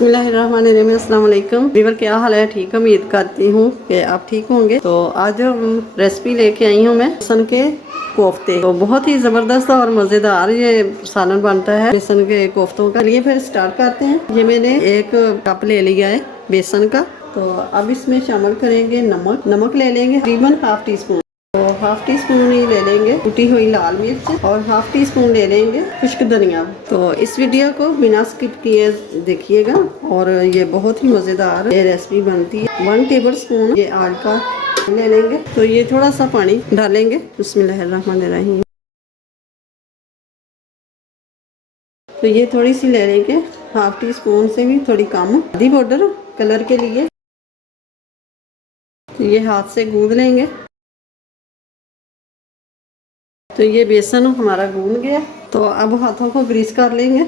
बिस्मिल्लाहिर्रहमानिर्रहीम, अस्सलाम वालेकुम। वीवर क्या हाल है? ठीक, उम्मीद करती हूँ कि आप ठीक होंगे। तो आज रेसिपी लेके आई हूँ मैं बेसन के कोफ्ते। तो बहुत ही ज़बरदस्त और मज़ेदार ये सालन बनता है बेसन के कोफ्तों का। लिए फिर स्टार्ट करते हैं। ये मैंने एक कप ले लिया है बेसन का। तो अब इसमें शामिल करेंगे नमक ले लेंगे तकरीबन हाफ टी स्पून। तो हाफ टी स्पून ही ले लेंगे कुटी हुई लाल मिर्च और हाफ टी स्पून ले लेंगे खुश्क धनिया। तो इस वीडियो को बिना स्किप किए देखिएगा और ये बहुत ही मज़ेदार ये रेसिपी बनती है। 1 टेबल स्पून ये आल का ले लेंगे। तो ये थोड़ा सा पानी डालेंगे। बिस्मिल्लाहिर्रहमानिर्रहीम। तो ये थोड़ी सी ले लेंगे, हाफ टी स्पून से भी थोड़ी कम, हल्दी पाउडर कलर के लिए। तो ये हाथ से गूंद लेंगे। तो ये बेसन हमारा गूंद गया। तो अब हाथों को ग्रीस कर लेंगे।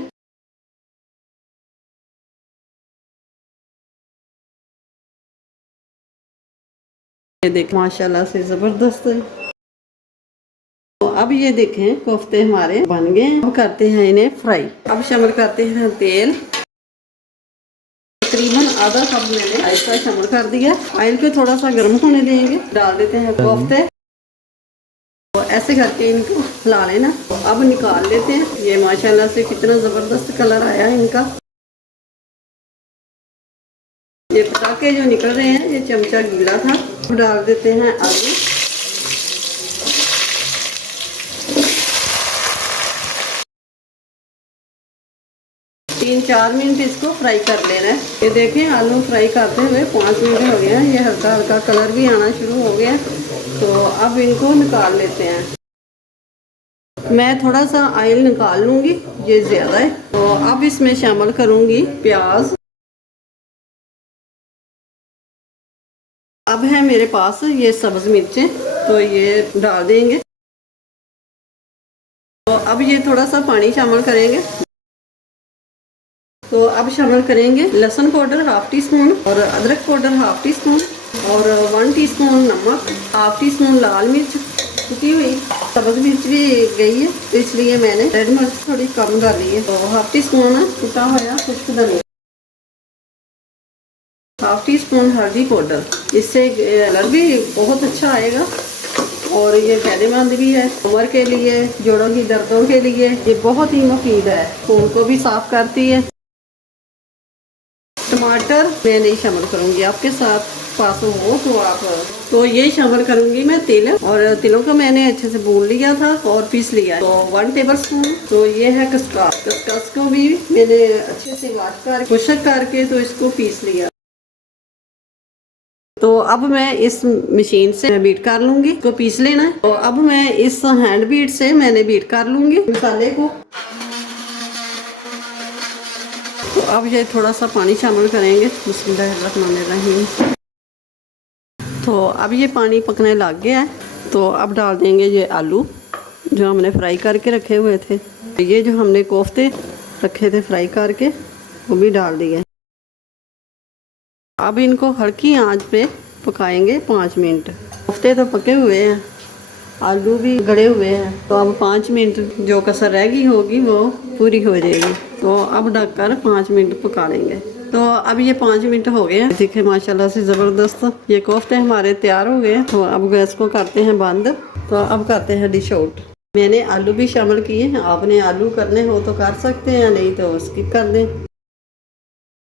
ये देख माशाल्लाह से ज़बरदस्त है। तो अब ये देखें कोफ्ते हमारे बन गए। अब करते हैं इन्हें फ्राई। अब शामिल करते हैं तेल। तकरीबन आधा कप मैंने ऑयल का शामिल कर दिया। ऑयल को थोड़ा सा गर्म होने देंगे। डाल देते हैं कोफ्ते। तो ऐसे करके इनको हिला लेना। तो अब निकाल लेते हैं। ये माशाल्लाह से कितना ज़बरदस्त कलर आया है इनका। ये पटाखे जो निकल रहे हैं ये चमचा गीला था। अब डाल देते हैं आलू। तीन 4 मिनट इसको फ्राई कर लेना है। ये देखें आलू फ्राई करते हुए 5 मिनट हो गए हैं। ये हल्का हल्का कलर भी आना शुरू हो गया। तो अब इनको निकाल लेते हैं। मैं थोड़ा सा ऑयल निकाल लूँगी, ये ज़्यादा है। तो अब इसमें शामिल करूँगी प्याज। अब है मेरे पास ये सब्ज़ मिर्चें, तो ये डाल देंगे। तो अब ये थोड़ा सा पानी शामिल करेंगे। तो अब शामिल करेंगे लहसुन पाउडर हाफ टी स्पून और अदरक पाउडर हाफ टी स्पून और 1 टीस्पून नमक, हाफ टी स्पून लाल मिर्च कुटी हुई। सब्ज़ मिर्च भी गई है तो इसलिए मैंने रेड मिर्च थोड़ी कम डाली है। तो हाफ टी स्पून कुटा हुआ खुश्क धनिया, हाफ टी स्पून हल्दी पाउडर। इससे कलर भी बहुत अच्छा आएगा और ये फायदेमंद भी है उम्र के लिए, जोड़ों की दर्दों के लिए ये बहुत ही मुफीद है। खून को भी साफ करती है। टमाटर मैं नहीं शामिल करूँगी, आपके साथ पास हो तो आप। तो ये शामिल करूँगी मैं तिल, और तिलों को मैंने अच्छे से भून लिया था और पीस लिया है। तो 1 टेबल स्पून। तो ये है खसखस। खसखस को भी मैंने अच्छे से वाश कर खुश्क करके तो इसको पीस लिया। तो अब मैं इस मशीन से बीट कर लूँगी, इसको पीस लेना है। तो अब मैं इस हैंड बीट से मैंने बीट कर लूँगी मसाले को। तो अब ये थोड़ा सा पानी शामिल करेंगे। बिस्मिल्लाहिर्रहमानिर्रहीम। तो अब ये पानी पकने लग गया है। तो अब डाल देंगे ये आलू जो हमने फ्राई करके रखे हुए थे। ये जो हमने कोफ्ते रखे थे फ्राई करके वो भी डाल दिए। अब इनको हल्की आंच पे पकाएंगे 5 मिनट। कोफ्ते तो पके हुए हैं, आलू भी गले हुए हैं। तो अब 5 मिनट जो कसर रह गई होगी वो पूरी हो जाएगी। तो अब ढककर 5 मिनट पका लेंगे। तो अब ये 5 मिनट हो गए हैं। देखिए माशाल्लाह से ज़बरदस्त ये कोफ्ते हमारे तैयार हो गए हैं। तो अब गैस को करते हैं बंद। तो अब करते हैं डिश आउट। मैंने आलू भी शामिल किए हैं। आपने आलू करने हो तो कर सकते हैं, नहीं तो स्किप कर दें।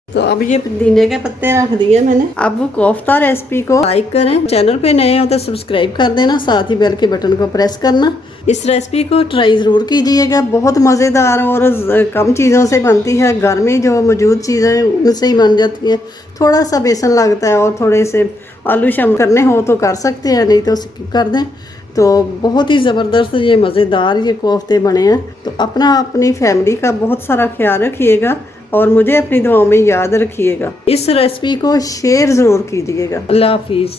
तो अब ये पुदीने के पत्ते रख दिए मैंने। अब कोफ्ता रेसिपी को लाइक करें, चैनल पे नए हो तो सब्सक्राइब कर देना, साथ ही बेल के बटन को प्रेस करना। इस रेसिपी को ट्राई ज़रूर कीजिएगा। बहुत मज़ेदार और कम चीज़ों से बनती है। घर में जो मौजूद चीज़ें उनसे ही बन जाती है। थोड़ा सा बेसन लगता है और थोड़े से आलू शामिल करने हो तो कर सकते हैं, नहीं तो स्किप कर दें। तो बहुत ही ज़बरदस्त ये मज़ेदार ये कोफ्ते बने हैं। तो अपनी फैमिली का बहुत सारा ख्याल रखिएगा और मुझे अपनी दुआओं में याद रखिएगा। इस रेसिपी को शेयर ज़रूर कीजिएगा। अल्लाह हाफिज़।